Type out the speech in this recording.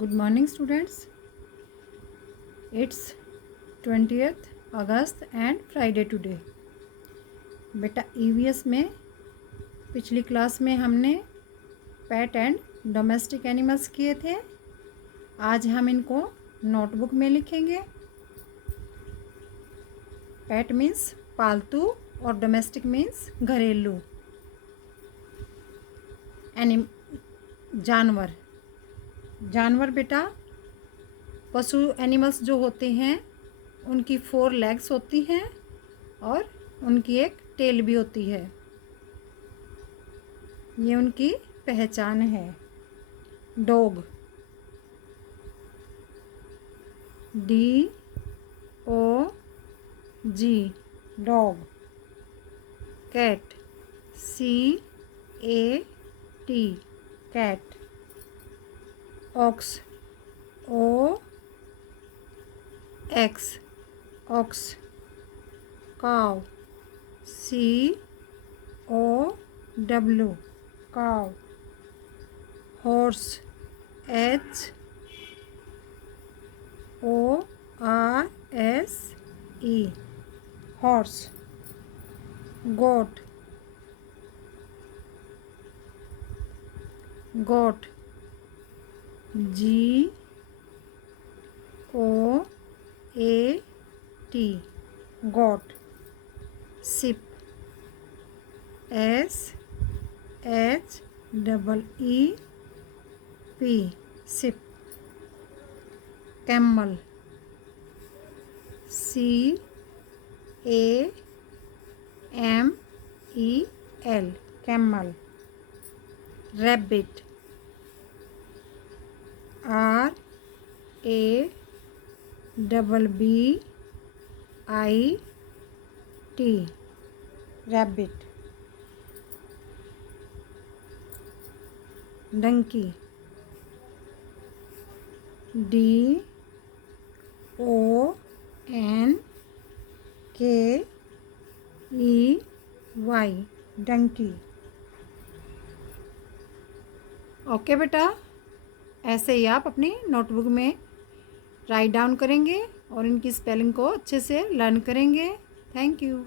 Good morning students. It's 20th August and Friday today. बेटा EVS में पिछली class में हमने पेट एंड डोमेस्टिक एनिमल्स किए थे। आज हम इनको नोटबुक में लिखेंगे। पेट मीन्स पालतू और डोमेस्टिक मीन्स घरेलू जानवर। जानवर बेटा पशु एनिमल्स जो होते हैं उनकी 4 लेग्स होती हैं और उनकी एक टेल भी होती है। ये उनकी पहचान है। Dog DOG dog. Cat CAT cat. Ox OX ox. Cow COW cow. Horse HORSE horse. Goat goat GOAT goat. Sheep SHEEP sheep. Camel CAMEL camel. Rabbit RABBIT rabbit. Donkey DONKEY donkey. Okay बेटा, ऐसे ही आप अपनी notebook में write down करेंगे और इनकी spelling को अच्छे से लर्न करेंगे। Thank you.